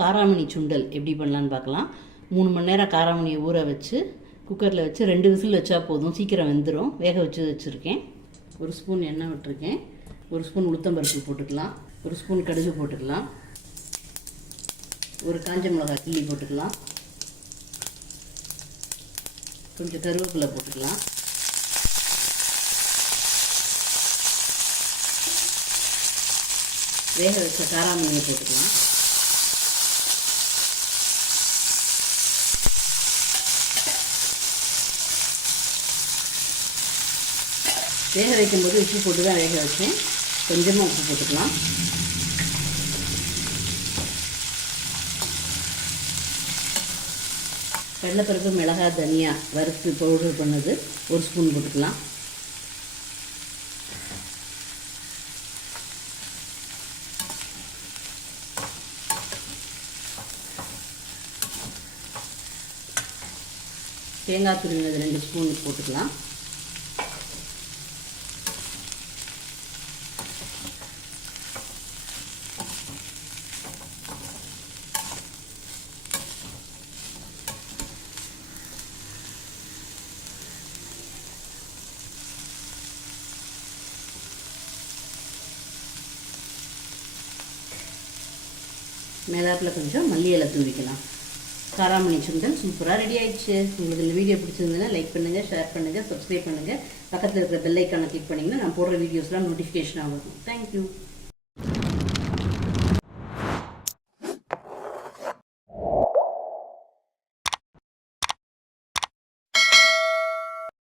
காராமணி சுண்டல் எப்படி பண்ணலான்னு பார்க்கலாம். 3 மணி நேரம் காராமணியை ஊற வச்சு குக்கரில் வச்சு 2 விசில் வச்சா போதும், சீக்கிரம் வெந்துடும். வேக வச்சுருக்கேன். 1 ஸ்பூன் எண்ணெய் விட்டுருக்கேன். 1 ஸ்பூன் உளுத்தம்பருப்பு போட்டுக்கலாம். 1 ஸ்பூன் கடுகு போட்டுக்கலாம். 1 காஞ்ச மிளகாய் கிள்ளி போட்டுக்கலாம். கொஞ்சம் கருவேப்பிலை போட்டுக்கலாம். வேக வச்ச காராமணியை போட்டுக்கலாம். வேக வைக்கும்போது உப்பு போட்டு தான் வேக வச்சேன். கொஞ்சமாக உப்பு போட்டுக்கலாம். கடலைப்பருப்பு, மிளகாய், தனியா வறுத்து பவுடர் பண்ணது 1 ஸ்பூன் போட்டுக்கலாம். தேங்காய் துருவினது 2 ஸ்பூன் போட்டுக்கலாம். மேலாப்பில் கொஞ்சம் மல்லி இலை தூவிக்கலாம். காராமணி சுண்டல் சூப்பராக ரெடி ஆயிடுச்சு. உங்களுக்கு இந்த வீடியோ பிடிச்சிருந்ததுன்னா லைக் பண்ணுங்கள், ஷேர் பண்ணுங்கள், சப்ஸ்கிரைப் பண்ணுங்கள். பக்கத்தில் இருக்கிற பெல் ஐக்கானை கிளிக் பண்ணிங்கன்னா நான் போடுற வீடியோஸ்லாம் நோட்டிஃபிகேஷன் ஆகும். தேங்க்யூ.